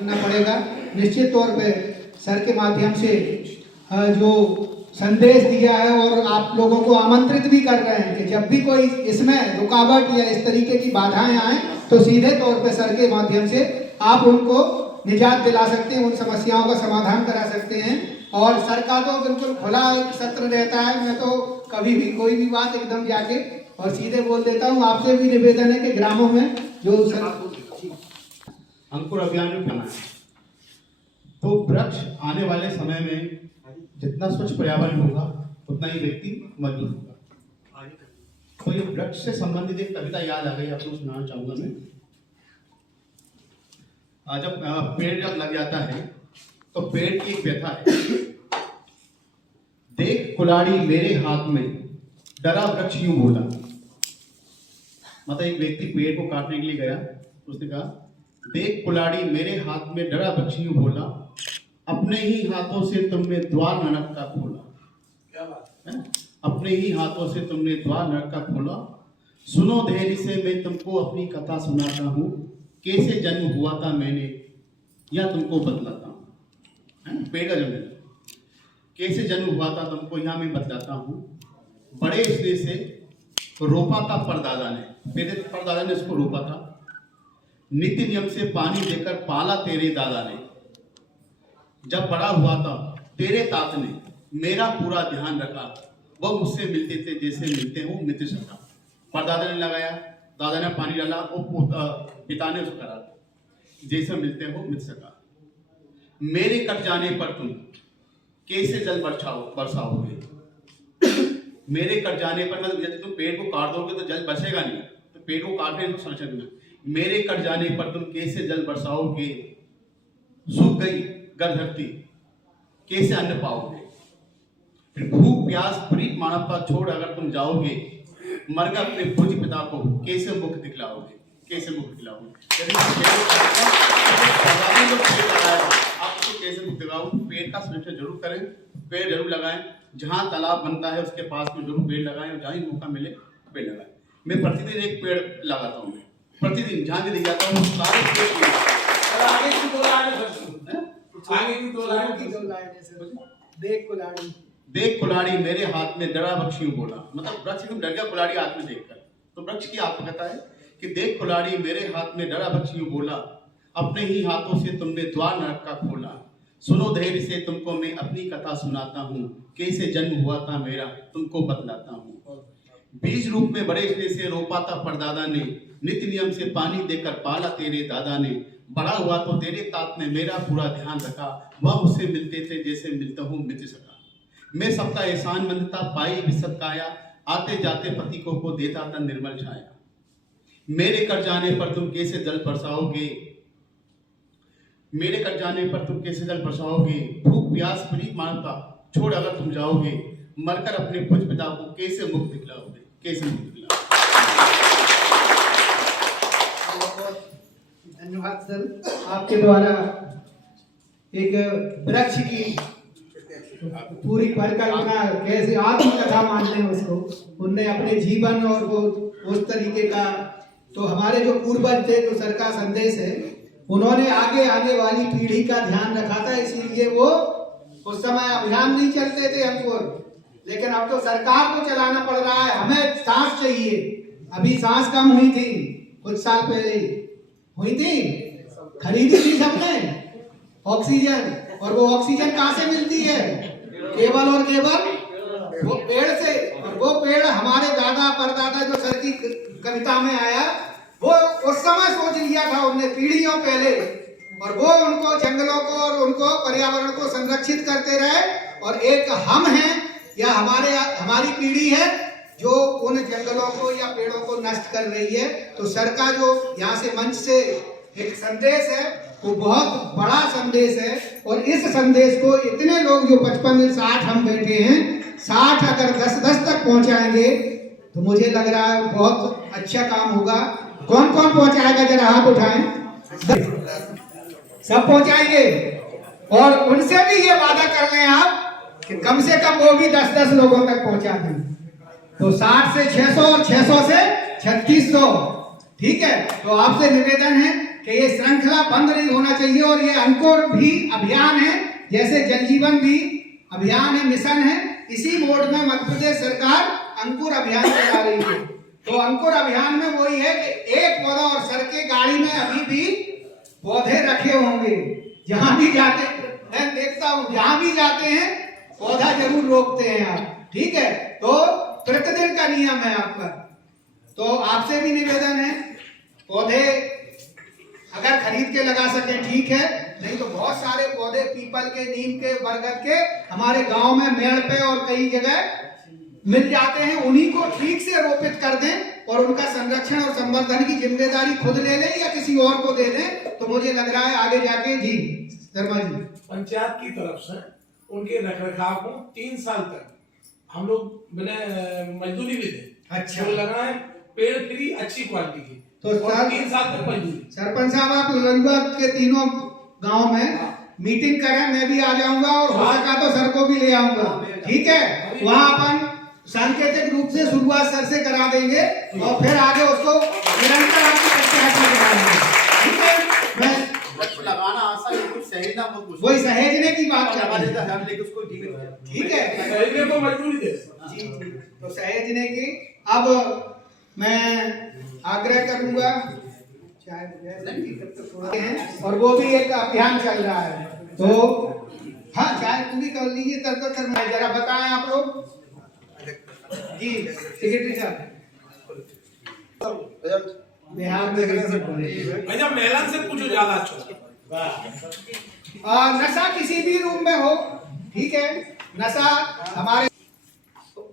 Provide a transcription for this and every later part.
करना पड़ेगा। निश्चित तौर पे सर के माध्यम से जो संदेश दिया है और आप लोगों को आमंत्रित भी कर रहे हैं कि जब भी कोई इसमें रुकावट या इस तरीके की बाधाएं आए तो सीधे तौर पे सर के माध्यम से आप उनको निजात दिला सकते हैं, उन समस्याओं का समाधान करा सकते हैं। और सर का तो बिल्कुल खुला सत्र रहता है, मैं तो कभी भी कोई भी बात एकदम जाके और सीधे बोल देता हूँ। आपसे भी निवेदन है कि ग्रामों में जो अंकुर अभियान में बना है तो वृक्ष आने वाले समय में जितना स्वच्छ पर्यावरण होगा उतना ही व्यक्ति मजबूत होगा। तो ये वृक्ष से संबंधित एक कविता याद आ गई, आपको सुनाना चाहूंगा मैं। जब पेड़ जब लग जाता है तो पेड़ की एक व्यथा है। देख कुल्हाड़ी मेरे हाथ में, डरा वृक्ष यूं बोला। मतलब एक व्यक्ति पेड़ को काटने के लिए गया, उसने कहा देख कुल्हाड़ी मेरे हाथ में, डरा वृक्ष यूं बोला, अपने ही हाथों से तुमने द्वार नरक का खोला। क्या बात है? अपने ही हाथों से तुमने द्वार नरक का खोला, सुनो धैर्य से मैं तुमको अपनी कथा सुनाता हूँ, कैसे जन्म हुआ था मैंने या तुमको बतलाता हूँ। पेड़ का जन्म कैसे जन्म हुआ था तुमको यहाँ मैं बतलाता हूँ। बड़े स्नेह से रोपा था परदादा ने, मेरे परदादा ने उसको रोपा था। नित्य नियम से पानी देकर पाला तेरे दादा ने। जब बड़ा हुआ था तेरे तात ने मेरा पूरा ध्यान रखा, वह मुझसे मिलते थे जैसे मिलते हो मित्र सका। परदादा ने लगाया, दादा ने पानी डाला, वो पिता ने उसको करा, जैसे मिलते हो मित्र सका। मेरे कट जाने पर तुम कैसे जल बरसाओगे। मेरे कट जाने पर मतलब यदि तुम पेड़ को काट दोगे तो जल बरसेगा नहीं, तो पेड़ को काटने तो संरक्षण। मेरे कट जाने पर तुम कैसे जल बरसाओगे, सूख गई गर धरती कैसे अन्न पाओगे। फिर भूख प्यास प्रीत मानवता छोड़ अगर तुम जाओगे, मर गए अपने पूज्य पिता को कैसे मुख दिखलाओगे, कैसे मुख दिखलाओगे। यदि आपको कैसे मुख दिखाओ, पेड़ का संरक्षण जरूर करें, पेड़ जरूर लगाएं। जहां तालाब बनता है उसके पास में जरूर पेड़ लगाएं, और जहां ही मौका मिले पेड़ लगाएं। मैं प्रतिदिन एक पेड़ लगाता हूँ, प्रतिदिन जहां भी जाता हूँ सारे पेड़। आगे की दो लाइन देख कुल्हाड़ी मेरे हाथ में, डरा वृक्ष यूं बोला। मतलब वृक्ष एकदम डर गया कुल्हाड़ी हाथ में देखकर। तो वृक्ष की आत्मकथा है कि देख कुल्हाड़ी मेरे हाथ में, डरा वृक्ष यूं बोला, अपने ही हाथों से तुमने द्वार नरक का खोला। सुनो धैर्य से तुमको मैं अपनी कथा सुनाता हूँ, कैसे जन्म हुआ था मेरा तुमको बतलाता हूँ। बीज रूप में बड़े स्नेह से रोपा था परदादा ने, नित्य नियम से पानी देकर पाला तेरे दादा ने। बड़ा हुआ तो तेरे तात ने मेरा पूरा ध्यान रखा, वह मुझसे मिलते थे जैसे मिलता हूँ मित्र सका। मैं सबका एहसान मंदता पाई विसत काया, आते जाते प्रतीकों को देता था निर्मल छाया। मेरे कर जाने पर तुम कैसे जल बरसाओगे, मेरे कर जाने पर तुम कैसे जल बरसाओगे। भूख प्यास प्रीत मानवता छोड़ अगर तुम जाओगे, मरकर अपने पूज्य पिता को कैसे मुख दिखलाओगे, कैसे मुख दिखलाओगे। धन्यवाद सर, आपके द्वारा एक वृक्ष की पूरी परिकल्पना, कैसे आत्मकथा मानते हैं उसको, उनने अपने जीवन और वो उस तरीके का, तो हमारे जो पूर्वज थे तो सर का संदेश है, उन्होंने आगे आने वाली पीढ़ी का ध्यान रखा था, इसीलिए वो उस समय अभियान नहीं चलते थे हमको। लेकिन अब तो सरकार को चलाना पड़ रहा है, हमें सांस चाहिए। अभी सांस कम हुई थी कुछ साल पहले, हुई थी, खरीदी थी सबने ऑक्सीजन, और वो ऑक्सीजन कहाँ से मिलती है, केवल और केवल वो पेड़ से। और वो पेड़ हमारे दादा परदादा जो सर की कविता में आया, वो उस समय सोच लिया था उनने पीढ़ियों पहले, और वो उनको जंगलों को और उनको पर्यावरण को संरक्षित करते रहे। और एक हम हैं या हमारी पीढ़ी है जो उन जंगलों को या पेड़ों को नष्ट कर रही है। तो सर का जो यहाँ से मंच से एक संदेश है वो बहुत बड़ा संदेश है, और इस संदेश को इतने लोग जो 55-60 हम बैठे हैं, 60 अगर 10-10 तक पहुंचाएंगे तो मुझे लग रहा है बहुत अच्छा काम होगा। कौन कौन पहुंचाएगा, जरा हाथ उठाएं। सब पहुंचाएंगे, और उनसे भी ये वादा कर लें आप कि कम से कम वो भी 10-10 लोगों तक पहुंचा दें। तो 60 से 600 और 600 से 3600, ठीक है। तो आपसे निवेदन है कि ये श्रृंखला बंद नहीं होना चाहिए और ये अंकुर भी अभियान है, जैसे जल जीवन भी अभियान है, मिशन है, इसी मोड में मध्य प्रदेश सरकार अंकुर अभियान चला रही है। तो अंकुर अभियान में वही है कि एक पौधा, और सर के गाड़ी में अभी भी पौधे रखे होंगे, जहां भी जाते मैं देखता हूं, जहां भी जाते हैं पौधा जरूर रोकते हैं आप, ठीक है। तो प्रतिदिन का नियम है आपका, तो आपसे भी निवेदन है, पौधे अगर खरीद के लगा सके ठीक है, नहीं तो बहुत सारे पौधे पीपल के, नीम के, बरगद के हमारे गांव में मेड़ पे और कई जगह मिल जाते हैं, उन्हीं को ठीक से रोपित कर दें और उनका संरक्षण और संवर्धन की जिम्मेदारी खुद ले लें या किसी और को दे दें, तो मुझे लग रहा है आगे जाके। जी शर्मा जी, पंचायत की तरफ से उनके रखरखाव को 3 साल तक हम लोग बिना मजदूरी भी दें। अच्छा, तो लग रहा है पेड़ फ्री अच्छी क्वालिटी की, तो सर 3 साल तक मजदूरी। सरपंच साहब आप ललुआ के तीनों गांव में मीटिंग करें, मैं भी आ जाऊंगा और हो सका तो सर को भी ले आऊंगा, ठीक है। वहां अपन सांकेतिक रूप से शुरुआत सर से करा देंगे और फिर आगे उसको निरंतर आपकी प्रत्याशा कराएंगे, ठीक है। मैं लगाना आसान है, कुछ सहेजना बहुत मुश्किल, वही सहेजने की बात कर रहा देता है, हम लेके उसको ठीक है, सहेजने को मजदूरी दे। जी जी, तो सहेजने की अब मैं आग्रह करूंगा, और वो भी एक अभियान चल रहा है, तो हाँ चाय पूरी कर लीजिए, तब तक जरा बताएं आप लोग। जी सेक्रेटरी साहब, बिहार में भैया महिला से पूछो ज्यादा अच्छा। नशा किसी भी रूप में हो, ठीक है, नशा हमारे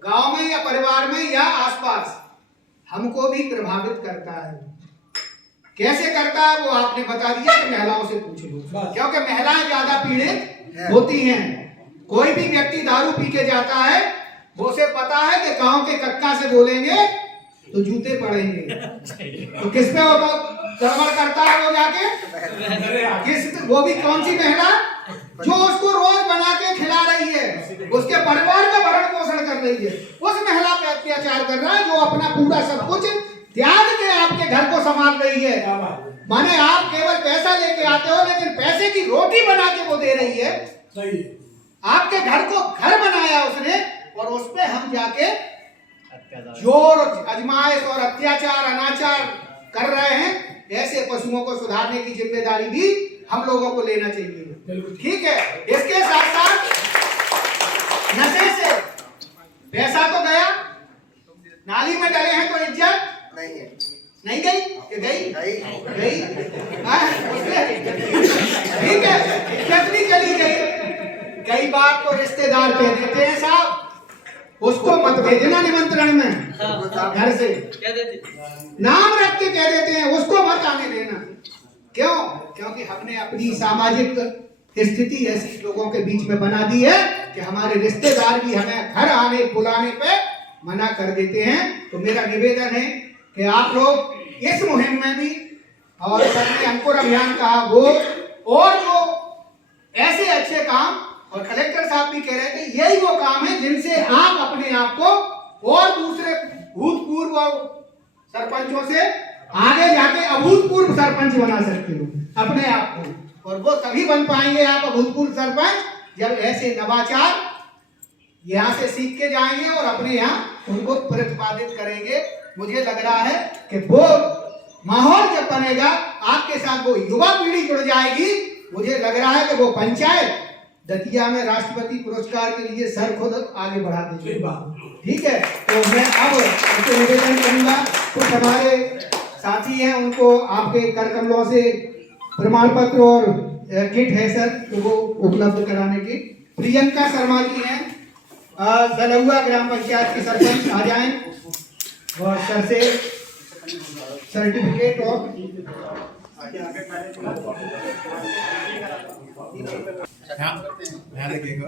गांव में या परिवार में या आसपास हमको भी प्रभावित करता है। कैसे करता है वो आपने बता दिया, कि महिलाओं से पूछ लो, क्योंकि महिलाएं ज्यादा पीड़ित होती हैं। कोई भी व्यक्ति दारू पी के जाता है, वो से पता है कि गांव के कक्का से बोलेंगे तो जूते पड़ेंगे, तो किस पे वो गड़बड़ करता है, वो जाके किस, वो भी कौन सी महिला जो उसको रोज बना के खिला रही है, उसके परिवार का भरण पोषण कर रही है, उस महिला पे अत्याचार कर रहा है, जो अपना पूरा सब कुछ त्याग के आपके घर को संभाल रही है। माने आप केवल पैसा लेके आते हो, लेकिन पैसे की रोटी बना के वो दे रही है। सही, आपके घर को घर बनाया उसने, और उस पे हम जाके जोर अजमाइश और अत्याचार अनाचार कर रहे हैं। ऐसे पशुओं को सुधारने की जिम्मेदारी भी हम लोगों को लेना चाहिए, ठीक है। इसके साथ साथ नशे से पैसा तो गया, नाली में डले हैं तो इज्जत नहीं है, नहीं गई कि गई गई, ठीक है, इज्जत भी चली गई। कई बार तो रिश्तेदार कह देते हैं साहब उसको मत भेजना निमंत्रण में, घर से नाम रख के कह देते हैं उसको मत आने देना। क्यों? क्योंकि हमने अपनी सामाजिक स्थिति ऐसी लोगों के बीच में बना दी है कि हमारे रिश्तेदार भी हमें घर आने बुलाने पे मना कर देते हैं। तो मेरा निवेदन है कि आप लोग इस मुहिम में भी, और सर ने अंकुर अभियान कहा वो, और जो ऐसे अच्छे काम, और कलेक्टर साहब भी कह रहे थे यही वो काम है जिनसे आप अपने आप को और दूसरे भूतपूर्व सरपंचों से आगे जाके अभूतपूर्व सरपंच बना सकते हो अपने आप को। और वो तभी बन पाएंगे आप अभूतपूर्व सरपंच जब ऐसे नवाचार यहाँ से सीख के जाएंगे और अपने यहाँ उनको प्रतिपादित करेंगे। मुझे लग रहा है कि वो माहौल जब बनेगा, आपके साथ वो युवा पीढ़ी जुड़ जाएगी, मुझे लग रहा है कि वो पंचायत दतिया में राष्ट्रपति पुरस्कार के लिए सर खुद आगे बढ़ा देंगे, ठीक है। तो मैं अब आपसे निवेदन करूंगा, कुछ हमारे साथी हैं उनको आपके कर कमलों से प्रमाण पत्र और किट है सर, तो वो उपलब्ध कराने की। प्रियंका शर्मा जी हैं, दलुआ ग्राम पंचायत के सरपंच, आ जाएं और सर से सर्टिफिकेट और ध्यान रखिएगा।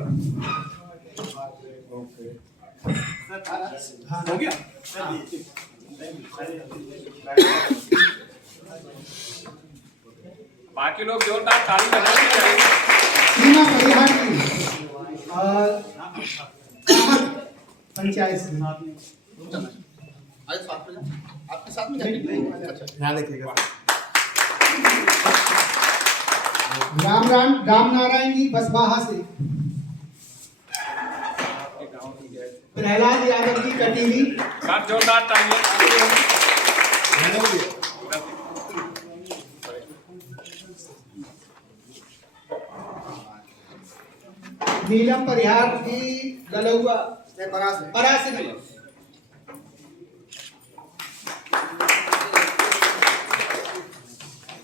हो गया। बाकी लोग जोरदार ताली बजाएंगे। सीमा परिहार की पंचायत से आपके साथ में ध्यान रखिएगा। राम नारायण जी बसबाहा से, प्रहलाद यादव जी कटीली, साथ जोरदार तालियां। नीलम परिहार जी ललौआ परासरी,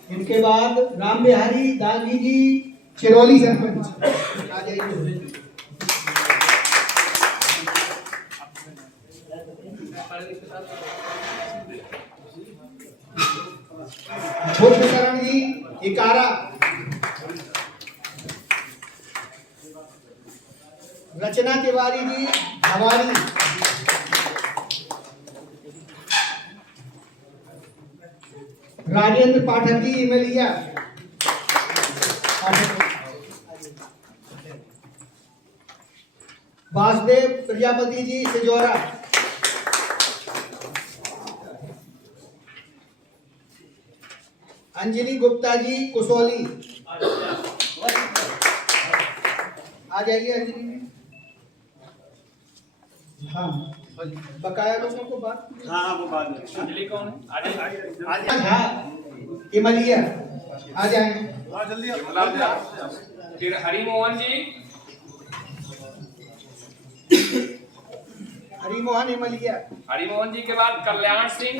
इनके बाद राम बिहारी दागी जी चिरौली सरपंच आ जाइए। बुद्ध शरण जी इकारा, रचना तिवारी जी भवानी, राजेंद्र पाठक जी इमलिया, वासुदेव प्रजापति जी सिजोरा, अंजलि गुप्ता जी कुसौली, आ जाइए अंजलि। हाँ बकाया लोगों को बात, हाँ वो बात है। अंजलि कौन है? हाँ इमलिया आ जाए। जल्दी फिर हरिमोहन जी, हरिमोहन इमलिया, हरिमोहन जी के बाद कल्याण सिंह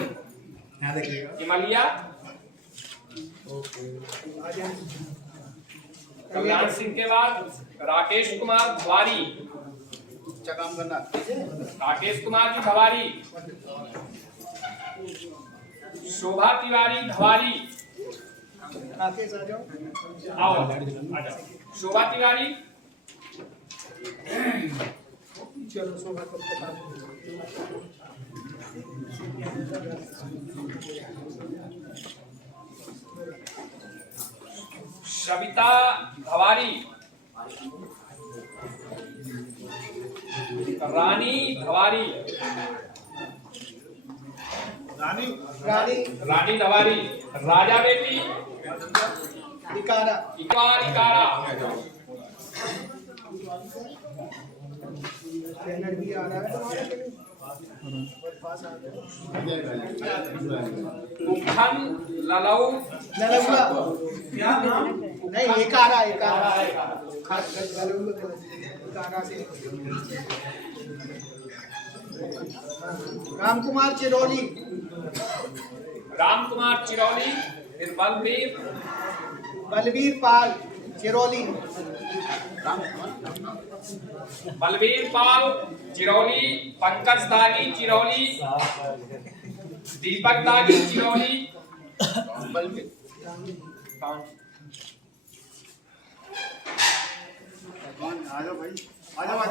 इमलिया, आ जाए। कल्याण सिंह के बाद राकेश कुमार भवारी, अच्छा काम करना। राकेश कुमार जी भवारी, शोभा तिवारी धवारी, राकेश आ जाओ। आओ आ जाओ। शोभा तिवारी, चलो शोभा को सविता धवारी, रानी धवारी, रानी धवारी, राजा बेटी इकारा, इकारा, बैनर भी आ रहा है तुम्हारे मुखन ललऊ ललौआ, नहीं इकारा इकारा से। राम कुमार चिरौली, राम कुमार चिरौली, फिर बलवीर पाल चिरौली, बलवीर पाल चिरौली, पंकज दागी चिरौली, दीपक दागी चिरौली,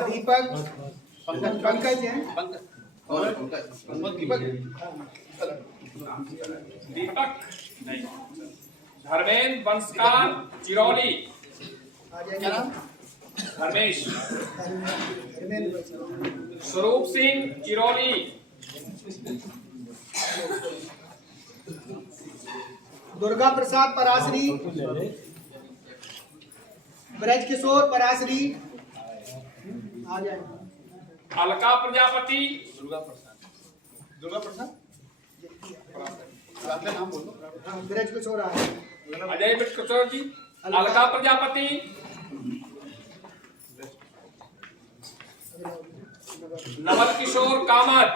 दीपक पंकज है, दीपक नहीं, धर्मेंद्र बंसकार चिरौली, आ जाएंगे। धर्मेश, स्वरूप सिंह चिरौली, दुर्गा प्रसाद परासरी, ब्रज किशोर परासरी, आ जाए। अलका प्रजापति, दुर्गा प्रसाद आपका नाम बोलो। हाँ, ब्रज किशोर आ जाए। अजय किशोर जी, अलका प्रजापति, नवल किशोर कामत,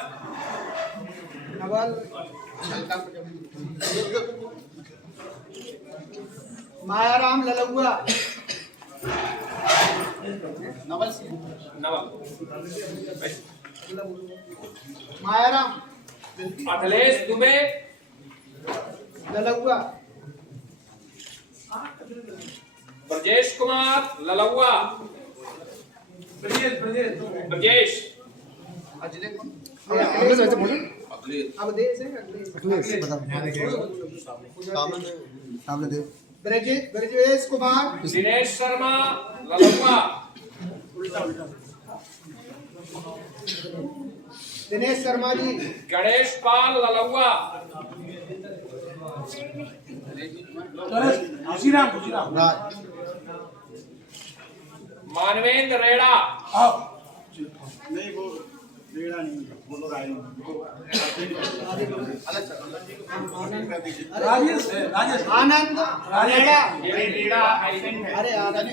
नवल, मायाराम ललौआ, नवल मायाराम अखिलेश दुबे, ललौआ, ब्रजेश कुमार ललौआ, ब्रजेश, अवधेश है ब्रजेश कुमार, दिनेश शर्मा ललौआ, दिनेश शर्मा जी, गणेश पाल ललौआ, खुशीराम खुशीराम मानवेंद्र रेड़ा, आओ नहीं वो रेड़ा नहीं बोलो राजेश राजेश आनंद रेड़ा, ये रेड़ा आइलैंड है। अरे आनंद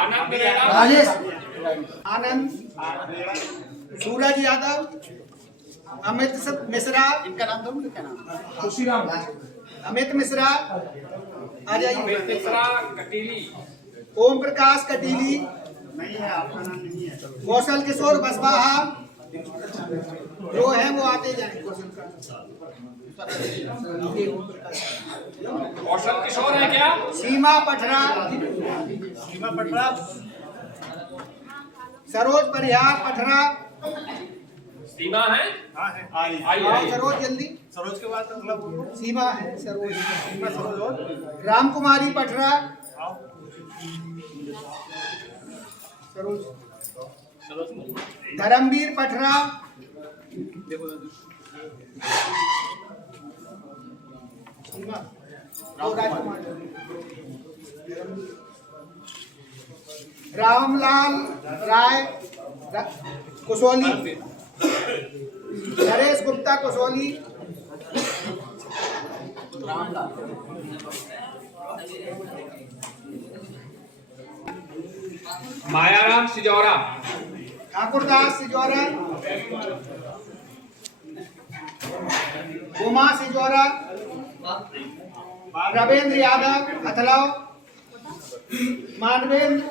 आनंद रेड़ा, राजेश आनंद, सूरज यादव, अमित मिश्रा, इनका नाम दो क्या नाम खुशीराम अमित मिश्रा, आ जाइए, मिश्रा कटीली, ओम प्रकाश कटीली, नहीं है आपका नाम नहीं है कौशल किशोर बसवाहा, जो है वो आते जाए। कौशल किशोर है क्या? सीमा पटरा, सीमा पटरा सरोज परिहार पटरा, सीमा है? हाँ है आई आइए आओ आइए। सरोज जल्दी, सरोज के बाद अगला बोलो सीमा है सरोज, सीमा सरोज और राम कुमारी पटरा, आओ सरोज, धर्मवीर पटरा, सीमा, और राजकुमार, रामलाल राय कुशोली, नरेश गुप्ता कुशोली, मायाराम सिजौरा, ठाकुरदास सिजौरा, उमा सिजौरा, रविंद्र यादव हथलाव, मानवेंद्र